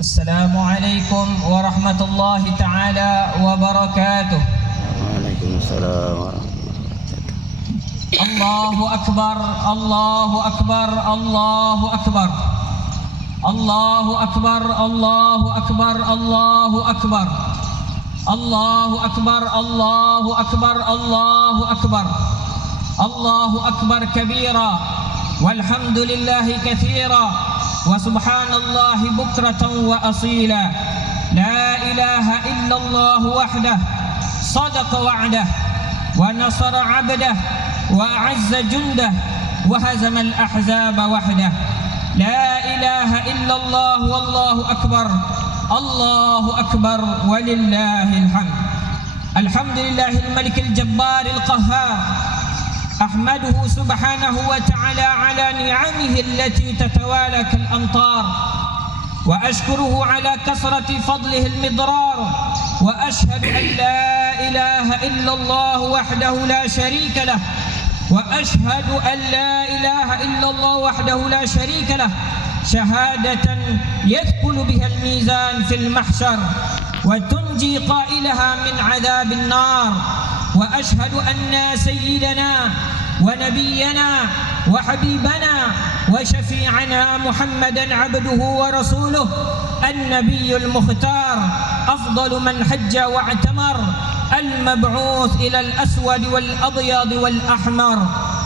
Assalamualaikum warahmatullahi ta'ala wabarakatuh. Waalaikumsalam warahmatullahi wabarakatuh. Allahu akbar, Allahu akbar, Allahu akbar. Allahu akbar, Allahu akbar, Allahu akbar. Allahu akbar, Allahu akbar, Allahu akbar. Allahu akbar kabira walhamdulillahi katsira. وسبحان الله بكرة وأصيلا. لا إله إلا الله وحده صدق وعده ونصر عبده وأعز جنده وهزم الأحزاب وحده. لا إله إلا الله والله أكبر. الله أكبر ولله الحمد. الحمد لله الملك الجبار القهار. أحمده سبحانه وتعالى على نعمه التي تتوالى كالأمطار، وأشكره على كثرة فضله المضرار، وأشهد أن لا إله إلا الله وحده لا شريك له، وأشهد أن لا إله إلا الله وحده لا شريك له شهادة يثقل بها الميزان في المحشر وتنجي قائلها من عذاب النار. وأشهد أن سيدنا ونبينا وحبيبنا وشفيعنا محمدا عبده ورسوله النبي المختار، أفضل من حج واعتمر، المبعوث إلى الأسود والأبيض والأحمر.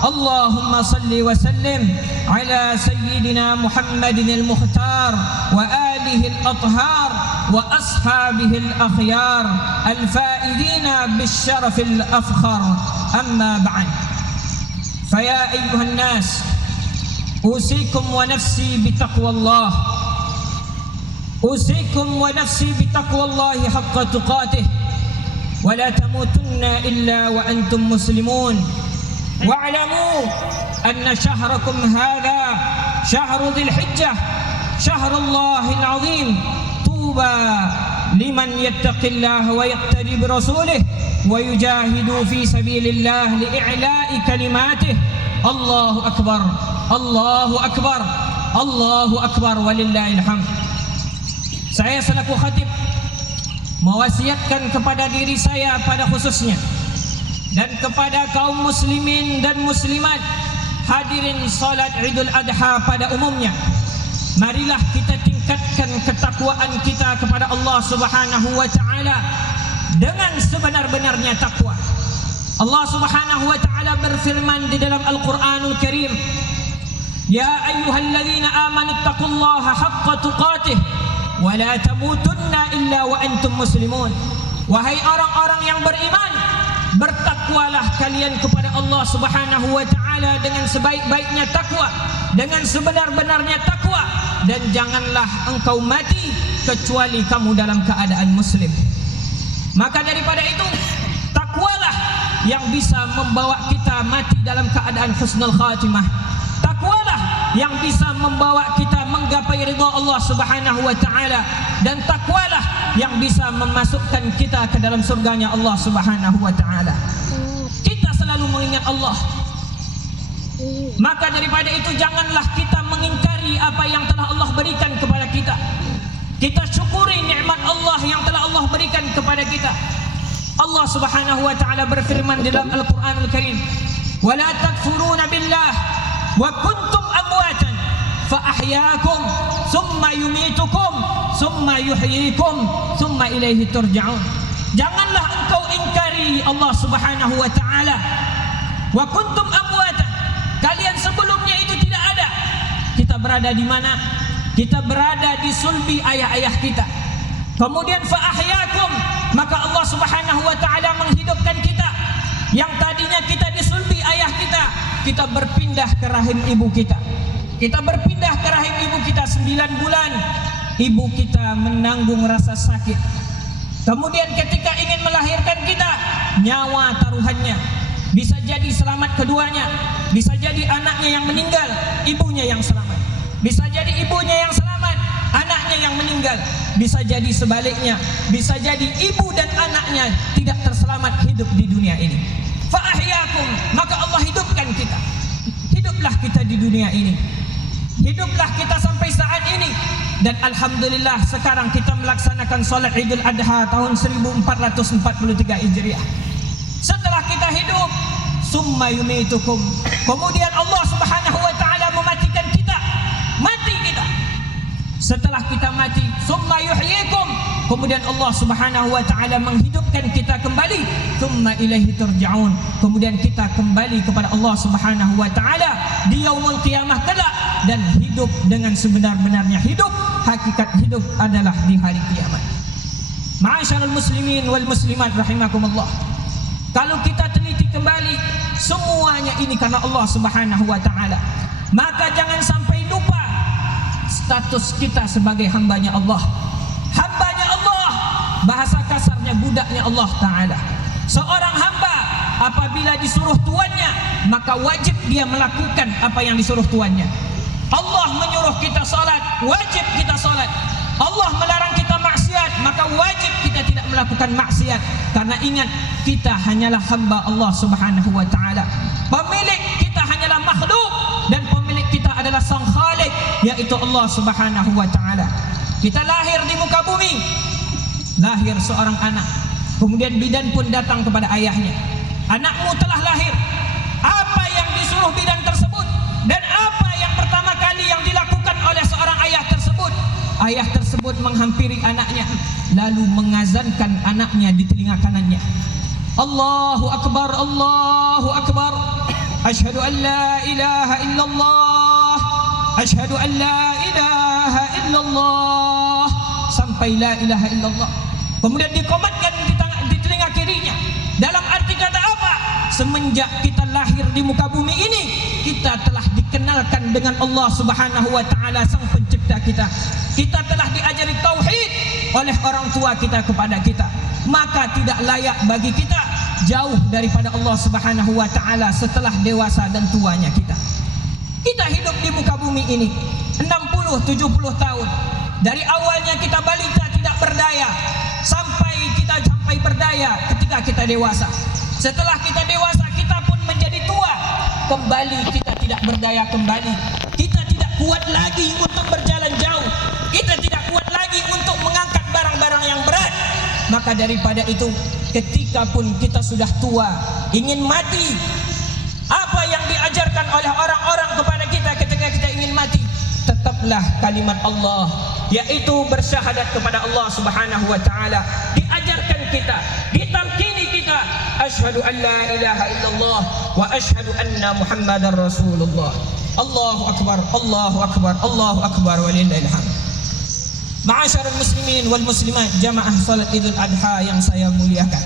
اللهم صل وسلم على سيدنا محمد المختار وآله الأطهار وأصحابه الأخيار الفائزين بالشرف الأفخر. أما بعد، فيا أيها الناس، أوصيكم ونفسي بتقوى الله، أوصيكم ونفسي بتقوى الله حق تقاته، ولا تموتن إلا وأنتم مسلمون. واعلموا أن شهركم هذا شهر ذي الحجة، شهر الله العظيم. طوبى لمن يتقي الله ويقتدي برسوله ويجاهد في سبيل الله لإعلاء كلماته. الله أكبر، الله أكبر، الله أكبر ولله الحمد. Saya selaku khatib mewasiatkan kepada diri saya pada khususnya dan kepada kaum muslimin dan muslimat hadirin salat Idul Adha pada umumnya, marilah kita tingkatkan ketakwaan kita kepada Allah Subhanahu wa taala dengan sebenar-benarnya takwa. Allah Subhanahu wa taala berfirman di dalam Al-Qur'anul Karim, "Ya ayyuhalladzina amanu taqullaha haqqa tuqatih wa la tamutunna illa wa antum muslimun." Wahai orang-orang yang beriman, bertakwalah kalian kepada Allah Subhanahu wa taala dengan sebaik-baiknya takwa, dengan sebenar-benarnya takwa, dan janganlah engkau mati kecuali kamu dalam keadaan muslim. Maka daripada itu, takwalah yang bisa membawa kita mati dalam keadaan husnul khatimah. Takwalah yang bisa membawa kita menggapai ridha Allah Subhanahu wa taala, dan takwalah yang bisa memasukkan kita ke dalam surganya Allah Subhanahu wa taala. Kita selalu mengingat Allah. Maka daripada itu, janganlah kita mengingkari apa yang telah Allah berikan kepada kita. Kita syukuri nikmat Allah yang telah Allah berikan kepada kita. Allah Subhanahu wa taala berfirman di dalam Al-Qur'anul Karim, "Wa la takfuruna billah wa kuntum amwatan fa ahyaakum thumma yumitukum thumma yuhyikum thumma ilaihi turja'un." Janganlah engkau ingkari Allah Subhanahu wa taala. Wa kuntum amwatan, kalian sebelumnya itu tidak ada. Kita berada di mana? Kita berada di sulbi ayah-ayah kita. Kemudian fa ahyaakum, maka Allah Subhanahu wa taala menghidupkan kita. Yang tadinya kita di sulbi ayah kita, kita berpindah ke rahim ibu kita. Kita berpindah ke rahim ibu kita 9 bulan. Ibu kita menanggung rasa sakit. Kemudian ketika ingin melahirkan kita, nyawa taruhannya. Bisa jadi selamat keduanya, bisa jadi anaknya yang meninggal, ibunya yang selamat. Bisa jadi ibunya yang selamat, anaknya yang meninggal. Bisa jadi sebaliknya, bisa jadi ibu dan anaknya tidak terselamat hidup di dunia ini. Fa ahyaakum, maka Allah hidupkan kita. Hiduplah kita di dunia ini. Hiduplah kita sampai saat ini. Dan alhamdulillah sekarang kita melaksanakan solat Idul Adha tahun 1443 Hijriah. Setelah kita hidup, summa yumitukum, kemudian Allah Subhanahu wa taala mematikan kita, mati kita. Setelah kita mati, summa yuhyikum, kemudian Allah Subhanahu wa taala menghidupkan kita kembali, summa ilaihi turja'un, kemudian kita kembali kepada Allah Subhanahu wa taala di yaumul qiyamah kelak, dan hidup dengan sebenar-benarnya hidup. Hakikat hidup adalah di hari kiamat. Ma'asyiral muslimin wal muslimat rahimakumullah, kalau kita teliti kembali, semuanya ini karena Allah Subhanahu wa taala. Maka jangan sampai lupa status kita sebagai hambanya Allah. Hambanya Allah, bahasa kasarnya budaknya Allah taala. Seorang hamba apabila disuruh tuannya, maka wajib dia melakukan apa yang disuruh tuannya. Allah menyuruh kita salat, wajib kita salat. Allah melarang kita maksiat, maka wajib kita tidak melakukan maksiat. Karena ingat, kita hanyalah hamba Allah Subhanahu wa taala. Pemilik kita hanyalah makhluk, dan pemilik kita adalah Sang Khalik, yaitu Allah Subhanahu wa taala. Kita lahir di muka bumi, lahir seorang anak. Kemudian bidan pun datang kepada ayahnya. Anakmu telah lahir. Apa yang disuruh bidan tersebut? Dan apa yang pertama kali yang dilakukan oleh seorang ayah tersebut? Ayah tersebut menghampiri anaknya, lalu mengazankan anaknya di telinga kanannya. Allahu Akbar, Allahu Akbar. Asyhadu an la ilaha illallah. Asyhadu an la ilaha illallah. Sampai la ilaha illallah. Kemudian dikomatkan di telinga kirinya. Dalam arti kata apa? Semenjak kita lahir di muka bumi ini, kita telah dikenalkan dengan Allah Subhanahu wa taala, Sang Pencipta kita. Kita telah diajari tauhid oleh orang tua kita kepada kita. Maka tidak layak bagi kita jauh daripada Allah Subhanahu wa taala setelah dewasa dan tuanya kita. Kita hidup di muka bumi ini 60-70 tahun. Dari awalnya kita balita tidak berdaya, sampai berdaya ketika kita dewasa. Setelah kita dewasa, kita pun menjadi tua. Kembali kita tidak berdaya kembali. Kita tidak kuat lagi untuk berjalan jauh. Kita tidak kuat lagi untuk mengangkat barang-barang yang berat. Maka daripada itu, ketika pun kita sudah tua, ingin mati, apa yang diajarkan oleh orang-orang kepada kita ketika kita ingin mati? Tetaplah kalimat Allah, yaitu bersyahadat kepada Allah Subhanahu wa taala. Diajarkan kita, ditamkini kita, asyhadu an la ilaha illallah wa asyhadu anna Muhammadar Rasulullah. Allahu akbar, Allahu akbar, Allahu akbar walillahil hamd. Ma'asyiral muslimin wal muslimat, jamaah salat Idul Adha yang saya muliakan.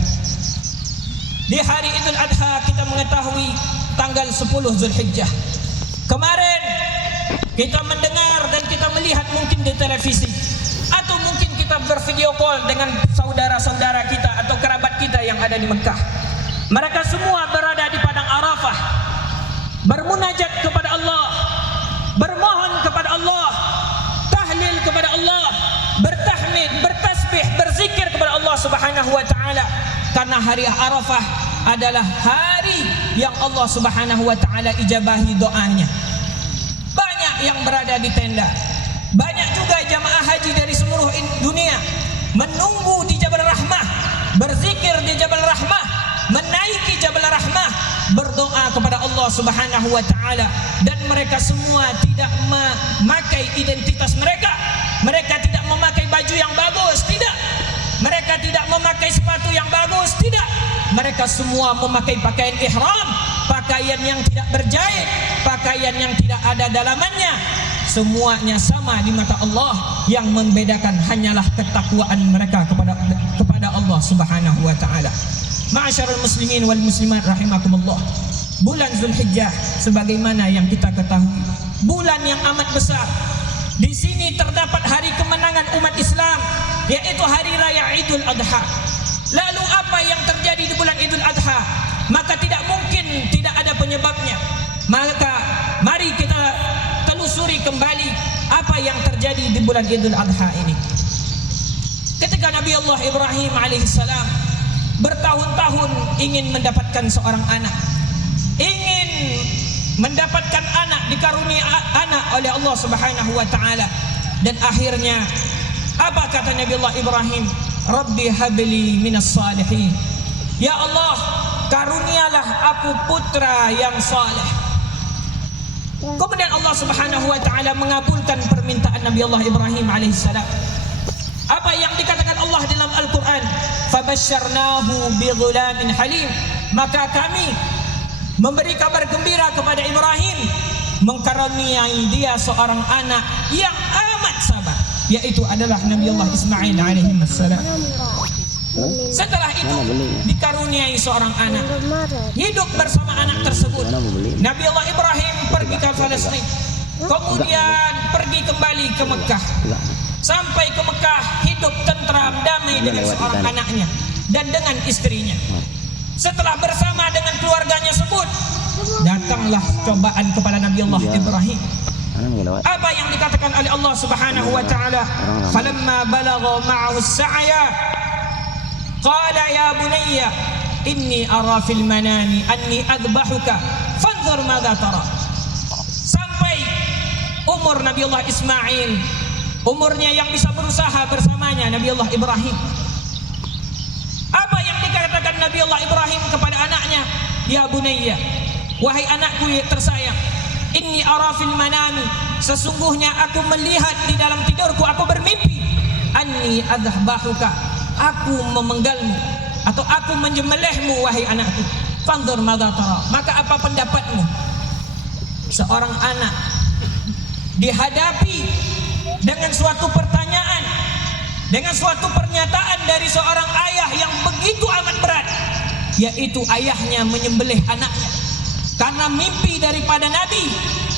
Di hari Idul Adha kita mengetahui tanggal 10 Zulhijjah. Kemarin kita mendengar dan kita melihat mungkin di televisi, atau mungkin kita bervideo call dengan saudara-saudara kita atau kerabat kita yang ada di Mekah. Mereka semua berada di padang Arafah, bermunajat kepada Allah, bermohon kepada Allah, tahlil kepada Allah, bertahmid, bertasbih, berzikir kepada Allah Subhanahu wa taala. Karena hari Arafah adalah hari yang Allah Subhanahu wa taala ijabahi doanya. Banyak yang berada di tenda, banyak juga jamaah haji dari seluruh dunia menunggu di Jabal Rahmah, berzikir di Jabal Rahmah, menaiki Jabal Rahmah, berdoa kepada Allah Subhanahu wa taala. Dan mereka semua tidak memakai identitas mereka. Mereka tidak memakai baju yang bagus, tidak. Mereka tidak memakai sepatu yang bagus, tidak. Mereka semua memakai pakaian ihram, pakaian yang tidak berjahit, pakaian yang tidak ada dalamannya. Semuanya sama di mata Allah. Yang membedakan hanyalah ketakwaan mereka kepada Allah Subhanahu wa taala. Ma'asyiral muslimin wal muslimat rahimakumullah. Bulan Zulhijjah sebagaimana yang kita ketahui, bulan yang amat besar. Di sini terdapat hari kemenangan umat Islam, yaitu hari raya Idul Adha. Lalu apa yang terjadi di bulan Idul Adha? Maka tidak mungkin tidak ada penyebabnya. Maka mari kita telusuri kembali apa yang terjadi di bulan Idul Adha ini. Ketika Nabi Allah Ibrahim alaihissalam bertahun-tahun ingin mendapatkan seorang anak, ingin mendapatkan anak, dikarunia anak oleh Allah Subhanahu wa taala. Dan akhirnya apa kata Nabi Allah Ibrahim? Rabbi habli minas salihin. Ya Allah, karunialah aku putra yang saleh. Kemudian Allah Subhanahu wa taala mengabulkan permintaan Nabi Allah Ibrahim alaihissalam. Apa yang dikatakan Allah dalam Al-Qur'an? Fabasyarnahu bighulamin halim. Maka kami memberi kabar gembira kepada Ibrahim, mengkaruniai dia seorang anak yang amat sabar, yaitu adalah Nabi Allah Ismail alaihi wassalam. Setelah itu dikaruniai seorang anak, hidup bersama anak tersebut. Nabi Allah Ibrahim pergi ke Palestina, kemudian pergi kembali ke Mekah. Sampai ke Mekah hidup tentram damai dengan seorang anaknya dan dengan istrinya. Setelah bersama dengan keluarganya sebut, datanglah cobaan kepada Nabi Allah Ibrahim. Apa yang dikatakan oleh Allah Subhanahu wa taala? Falamma balagha ma'ahu as-sa'ya qala ya bunayya inni ara fil manami anni adbahuka fanzur madza tara. Sampai umur Nabi Allah Ismail, umurnya yang bisa berusaha bersamanya Nabi Allah Ibrahim. Apa yang dikatakan Nabi Allah Ibrahim kepada anaknya? Ya bunayya, wahai anakku yang tersayang, inni ara fil manami, sesungguhnya aku melihat di dalam tidurku, aku bermimpi, anni adhbahuka, aku memenggalmu atau aku menyembelihmu wahai anakku. Fanzur madza tara, maka apa pendapatmu? Seorang anak dihadapi dengan suatu pertanyaan, dengan suatu pernyataan dari seorang ayah yang begitu amat berat, yaitu ayahnya menyembelih anaknya. Karena mimpi daripada Nabi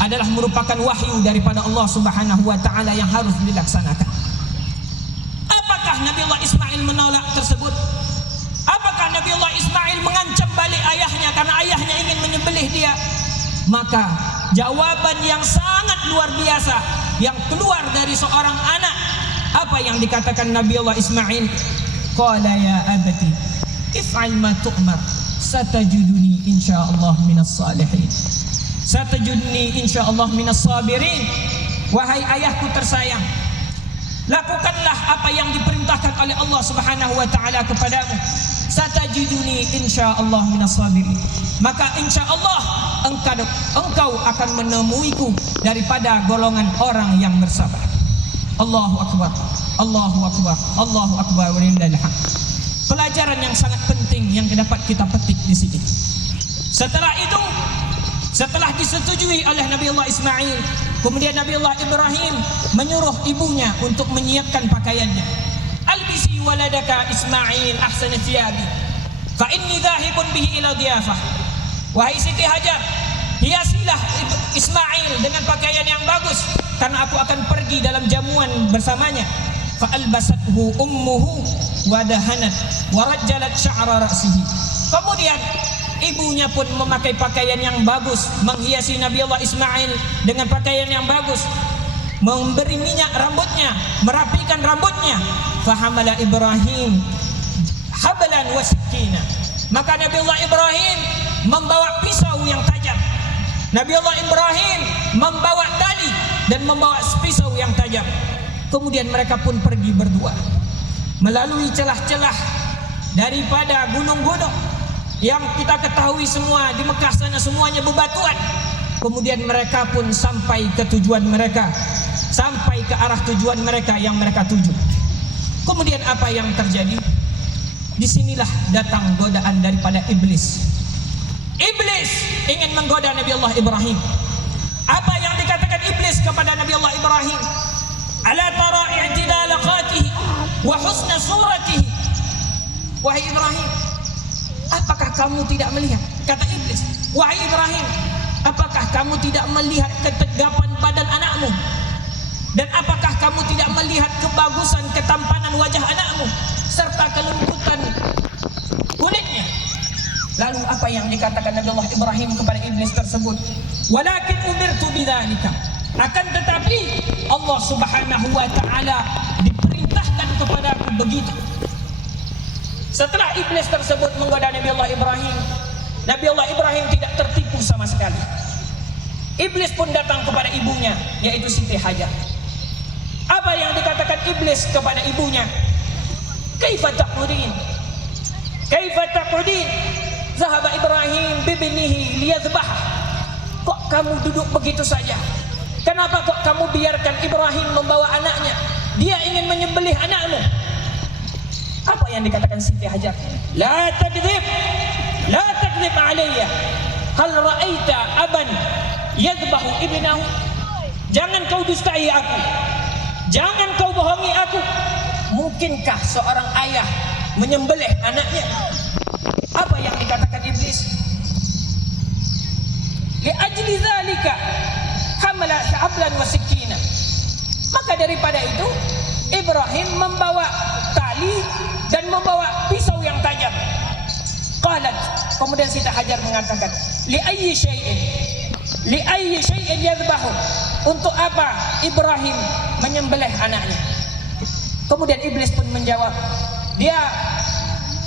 adalah merupakan wahyu daripada Allah Subhanahu wa taala yang harus dilaksanakan. Apakah Nabi Allah Ismail menolak tersebut? Apakah Nabi Allah Ismail mengancam balik ayahnya karena ayahnya ingin menyembelih dia? Maka jawaban yang sangat luar biasa yang keluar dari seorang anak, apa yang dikatakan Nabi Allah Ismail? Qala ya abati if'al ma tu'mar satajuduni insyaallah minas salihin, satajudni insyaallah minas sabirin. Wahai ayahku tersayang, lakukanlah apa yang diperintahkan oleh Allah Subhanahu wa taala kepadamu. Satajuduni insyaallah minas sabirin, maka insyaallah engkau akan menemuiku daripada golongan orang yang bersabar. Allahu akbar, Allahu akbar, Allahu akbar walillahil hamd. Pelajaran yang sangat penting yang dapat kita petik di sini. Setelah itu, setelah disetujui oleh Nabi Allah Ismail, kemudian Nabi Allah Ibrahim menyuruh ibunya untuk menyiapkan pakaiannya. Albisi waladaka Ismail ahsana thiyabi fa inni dhahibun bihi ila dhiyafah. Wahai Siti Hajar, hiasilah Ismail dengan pakaian yang bagus karena aku akan pergi dalam jamuan bersamanya. Fa albasathu ummuhu wa dahanat wa rajjalat sya'ra ra'sihi. Kemudian ibunya pun memakai pakaian yang bagus, menghiasi Nabi Allah Ismail dengan pakaian yang bagus, memberi minyak rambutnya, merapikan rambutnya. Fahamala Ibrahim hablan wa sikina, maka Nabi Allah Ibrahim membawa pisau yang tajam. Nabi Allah Ibrahim membawa tali dan membawa pisau yang tajam. Kemudian mereka pun pergi berdua melalui celah-celah daripada gunung-gunung yang kita ketahui semua di Mekah sana semuanya bebatuan. Kemudian mereka pun sampai ke tujuan mereka, sampai ke arah tujuan mereka yang mereka tuju. Kemudian apa yang terjadi? Disinilah datang godaan daripada iblis. Iblis ingin menggoda Nabi Allah Ibrahim. Apa yang dikatakan iblis kepada Nabi Allah Ibrahim? Ala tara i'tidal qatihi wa husna suratihi. Wahai Ibrahim, apakah kamu tidak melihat? Kata iblis, wahai Ibrahim, apakah kamu tidak melihat ketegapan badan anakmu? Dan apakah kamu tidak melihat kebagusan ketampanan wajah anakmu serta kelembutan kulitnya? Lalu apa yang dikatakan Nabi Allah Ibrahim kepada iblis tersebut? Walakin umirtu bidzalika, akan tetapi Allah Subhanahu wa taala diperintahkan kepadaku begitu. Setelah iblis tersebut menggoda Nabi Allah Ibrahim, Nabi Allah Ibrahim tidak tertipu sama sekali. Iblis pun datang kepada ibunya, yaitu Siti Hajar. Apa yang dikatakan iblis kepada ibunya? Kaifa taqudin? Kaifa taqudin? Zahaba Ibrahim bibnihi liyadhbah. Kok kamu duduk begitu saja? Kenapa kok kamu biarkan Ibrahim membawa anaknya? Dia ingin menyembelih anakmu. Apa yang dikatakan Siti Hajar? La takdzib, la takdzib alayya. Hal ra'aita aban yadhbahu ibnahu? Jangan kau dustai aku. Jangan kau bohongi aku. Mungkinkah seorang ayah menyembelih anaknya? Apa yang dikatakan iblis? Li ajli dzalika hamala hablan wa sikina. Maka daripada itu Ibrahim membawa tali dan membawa pisau yang tajam. Qalat, kemudian Siti Hajar mengatakan, li ayyi syai'in yadhbahu? Untuk apa Ibrahim menyembelih anaknya? Kemudian iblis pun menjawab, dia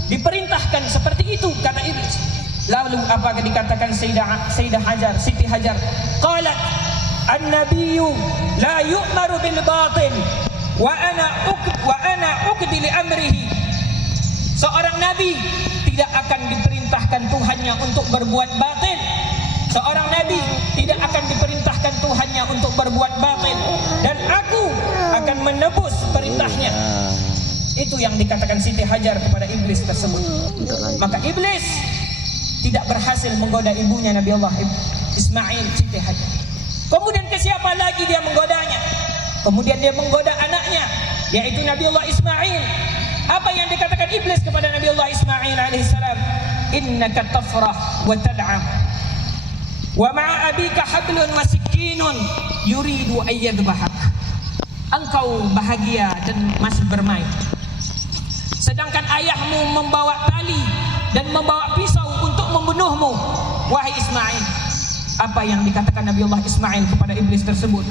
diperintahkan seperti itu, kata iblis. Lalu apa dikatakan Sayyidah Hajar, Siti Hajar? Qalat, an-nabiyyu la yu'maru bil batil wa ana uqdi li amrihi. Seorang nabi tidak akan diperintahkan Tuhannya untuk berbuat batil. Seorang nabi tidak akan diperintahkan Tuhannya untuk berbuat batil, dan aku akan menebus perintahnya. Itu yang dikatakan Siti Hajar kepada iblis tersebut. Maka iblis tidak berhasil menggoda ibunya Nabi Allah Ismail, Siti Hajar. Kemudian ke siapa lagi dia menggodanya? Kemudian dia menggoda anaknya, yaitu Nabi Allah Ismail. Apa yang dikatakan iblis kepada Nabi Allah Ismail alaihissalam? Innaka tafrah wa tad'am wa ma'a abika hablun wa sikkinun yuridu ayyadbahak. Engkau bahagia dan masih bermain, sedangkan ayahmu membawa tali dan membawa pisau untuk membunuhmu, wahai Ismail. Apa yang dikatakan Nabi Allah Ismail kepada iblis tersebut?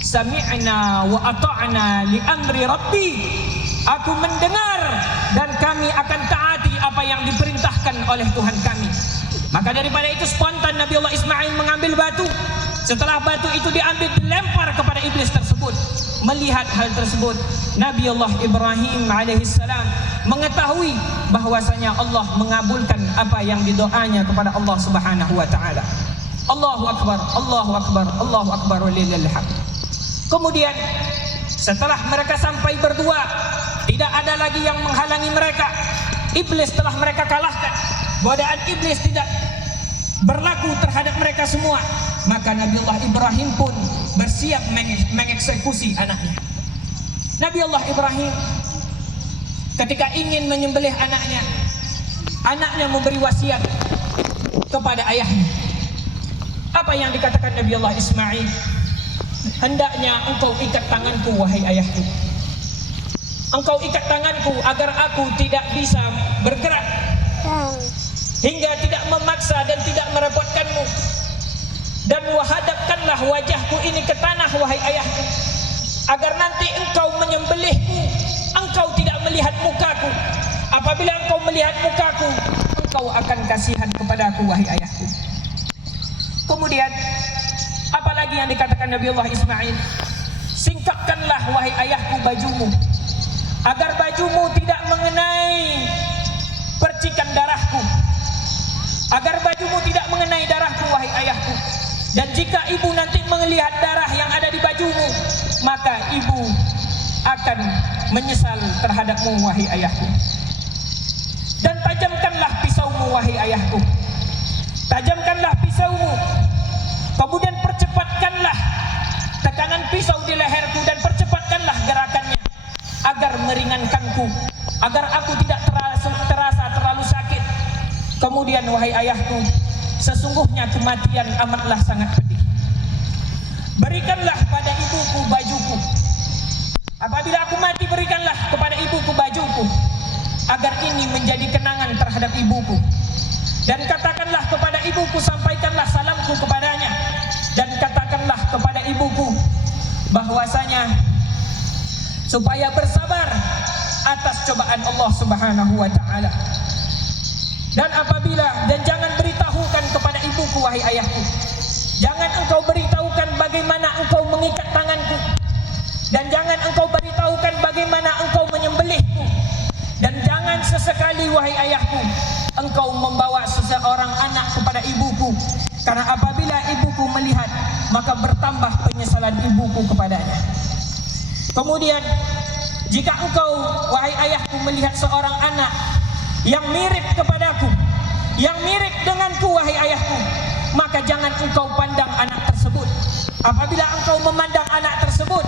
Sami'na wa ata'na li amri rabbi. Aku mendengar dan kami akan taati apa yang diperintahkan oleh Tuhan kami. Maka daripada itu spontan Nabi Allah Ismail mengambil batu. Setelah batu itu diambil, dilempar kepada iblis tersebut. Melihat hal tersebut, Nabi Allah Ibrahim alaihissalam mengetahui bahwasanya Allah mengabulkan apa yang didoanya kepada Allah Subhanahu wa taala. Allahu akbar, Allahu akbar, Allahu akbar walillahil hamd. Kemudian setelah mereka sampai berdua, tidak ada lagi yang menghalangi mereka. Iblis telah mereka kalahkan. Godaan iblis tidak berlaku terhadap mereka semua. Maka Nabi Allah Ibrahim pun bersiap mengeksekusi anaknya. Nabi Allah Ibrahim ketika ingin menyembelih anaknya, anaknya memberi wasiat kepada ayahnya. Apa yang dikatakan Nabi Allah Ismail? Hendaknya engkau ikat tanganku, wahai ayahku. Engkau ikat tanganku agar aku tidak bisa bergerak, hingga tidak memaksa dan tidak merepotkanmu. Dan wahadapkanlah wajahku ini ke tanah, wahai ayahku, agar nanti engkau menyembelihku, engkau tidak melihat mukaku. Apabila engkau melihat mukaku, engkau akan kasihan kepadaku, wahai ayahku. Kemudian apalagi yang dikatakan Nabi Allah Ismail? Singkapkanlah, wahai ayahku, bajumu, agar bajumu tidak mengenai percikan darahku, agar bajumu tidak mengenai darahku, wahai ayahku. Dan jika ibu nanti melihat darah yang ada di bajumu, maka ibu akan menyesal terhadapmu, wahai ayahku. Dan tajamkanlah pisaumu, wahai ayahku. Tajamkanlah pisaumu. Kemudian percepatkanlah tekanan pisau di leherku dan percepatkanlah gerakannya agar meringankanku, agar aku tidak terasa terlalu sakit. Kemudian, wahai ayahku, sesungguhnya kematian amatlah sangat pedih. Berikanlah pada ibuku bajuku. Apabila aku mati, berikanlah kepada ibuku bajuku, agar ini menjadi kenangan terhadap ibuku. Dan katakanlah kepada ibuku, sampaikanlah salamku kepadanya, dan katakanlah kepada ibuku bahwasanya supaya bersabar atas cobaan Allah Subhanahu wa taala. Dan jangan beritahukan kepada ibuku, wahai ayahku, Jangan engkau beritahukan bagaimana engkau mengikat tanganku, dan jangan engkau beritahukan bagaimana engkau menyembelihku. Dan jangan sesekali, wahai ayahku, engkau membawa seseorang anak kepada ibuku, karena apabila ibuku melihat, maka bertambah penyesalan ibuku kepadanya. Kemudian, jika engkau, wahai ayahku, melihat seorang anak yang mirip kepadaku, yang mirip denganku, wahai ayahku, maka jangan engkau pandang anak tersebut. Apabila engkau memandang anak tersebut,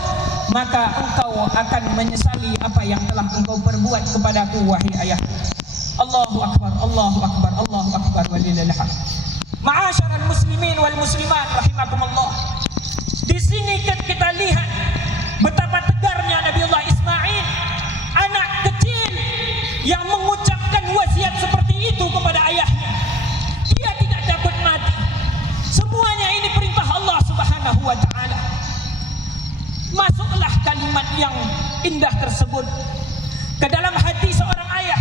maka engkau akan menyesali apa yang telah engkau perbuat kepadaku, wahai ayahku. Allahu Akbar, Allahu Akbar, Allahu Akbar, walillahil hamd. Ma'asyiral muslimin wal muslimat rahimakumullah. Di sini kita lihat betapa tegarnya Nabiullah Ismail, anak kecil yang mengucapkan wasiat seperti itu kepada ayahnya. Dia tidak takut mati. Semuanya ini perintah Allah Subhanahu wa ta'ala. Masuklah kalimat yang indah tersebut ke dalam hati seorang ayah,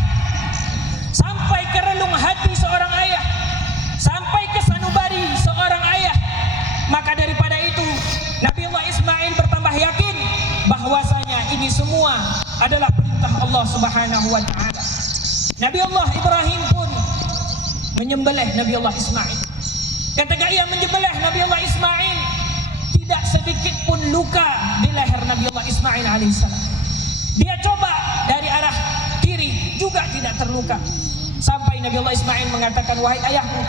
sampai ke relung hati seorang ayah, sampai ke sanubari seorang ayah. Maka daripada itu, Nabiullah Ismail bertambah yakin bahwasanya ini semua adalah perintah Allah Subhanahu wa ta'ala. Nabiullah Ibrahim pun menyembelih Nabiullah Ismail. Ketika ia menyembelih Nabiullah Ismail, tidak sedikit pun luka di leher Nabiullah Ismail alaihissalam. Dia coba dari arah kiri, juga tidak terluka. Sampai Nabiullah Ismail mengatakan, wahai ayahku,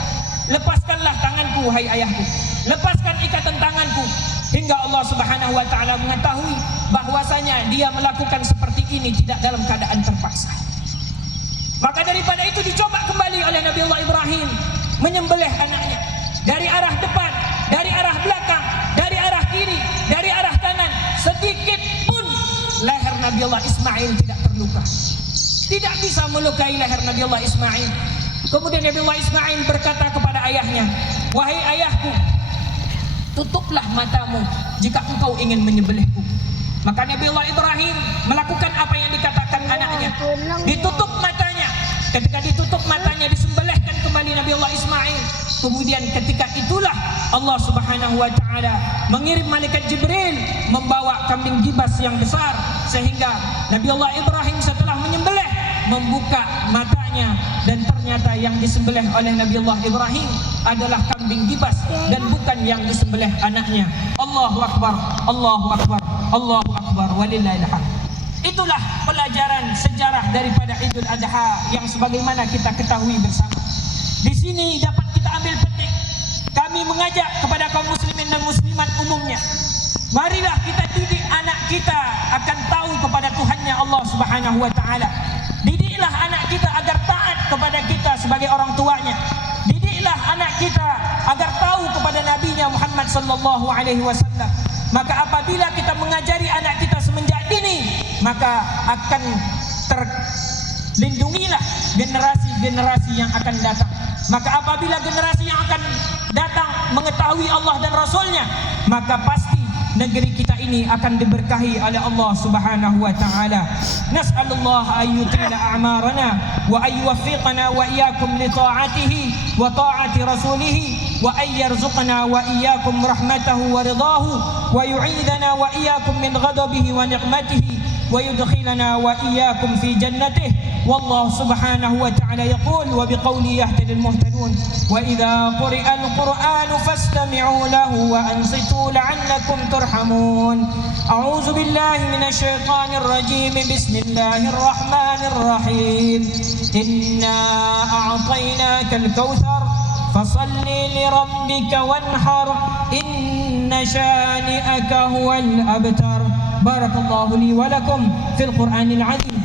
lepaskanlah tanganku, wahai ayahku, lepaskan ikatan tanganku. Hingga Allah Subhanahu wa ta'ala mengetahui bahwasanya dia melakukan seperti ini tidak dalam keadaan terpaksa. Maka daripada itu dicoba kembali oleh Nabiullah Ibrahim menyembelih anaknya. Dari arah depan, dari arah belakang, dari arah kiri, dari arah kanan, sedikit pun leher Nabiullah Ismail tidak terluka. Tidak bisa melukai leher Nabiullah Ismail. Kemudian Nabiullah Ismail berkata kepada ayahnya, wahai ayahku, tutuplah matamu jika engkau ingin menyembelihku. Maka Nabiullah Ibrahim melakukan apa yang dikatakan anaknya. Ditutup matanya. Ketika ditutup matanya, disembelihkan kembali Nabiullah Ismail. Kemudian ketika itulah Allah Subhanahu wa ta'ala mengirim malaikat Jibril membawa kambing gibas yang besar, sehingga Nabiullah Ibrahim setelah menyembelih membuka matanya, dan ternyata yang disembelih oleh Nabiullah Ibrahim adalah kambing gibas dan bukan yang disembelih anaknya. Allahu Akbar, Allahu Akbar, Allahu Akbar, walillahil hamd. Itulah pelajaran sejarah daripada Idul Adha yang sebagaimana kita ketahui bersama. Di sini dapat kita ambil petik. Kami mengajak kepada kaum muslimin dan muslimat umumnya, marilah kita didik anak kita akan tahu kepada Tuhannya Allah Subhanahu wa ta'ala. Didiklah anak kita agar taat kepada kita sebagai orang tuanya. Didiklah anak kita agar tahu kepada Nabinya Muhammad sallallahu alaihi wasallam. Maka apabila kita mengajari anak kita semenjak dini, maka akan terlindungilah generasi-generasi yang akan datang. Maka apabila generasi yang akan datang mengetahui Allah dan Rasulnya, maka pasti negeri kita ini akan diberkahi oleh Allah Subhanahu wa ta'ala. Nas'alullah ayyutila a'marana wa ayyuwaffiqana wa iyyakum li ta'atihi wa ta'ati rasulih wa ayyarzuqna wa iyyakum rahmatahu wa ridahu wa yu'idana wa iyyakum min ghadabihi wa ni'matihi wa yudkhilana wa iyyakum fi jannatihi. والله سبحانه وتعالى يقول وبقوله يهتدي المهتدون وإذا قرئ القرآن فاستمعوا له وأنصتوا لعلكم ترحمون. أعوذ بالله من الشيطان الرجيم. بسم الله الرحمن الرحيم. إنا أعطيناك الكوثر فصل لربك وانحر إن شانئك هو الأبتر. بارك الله لي ولكم في القرآن العظيم.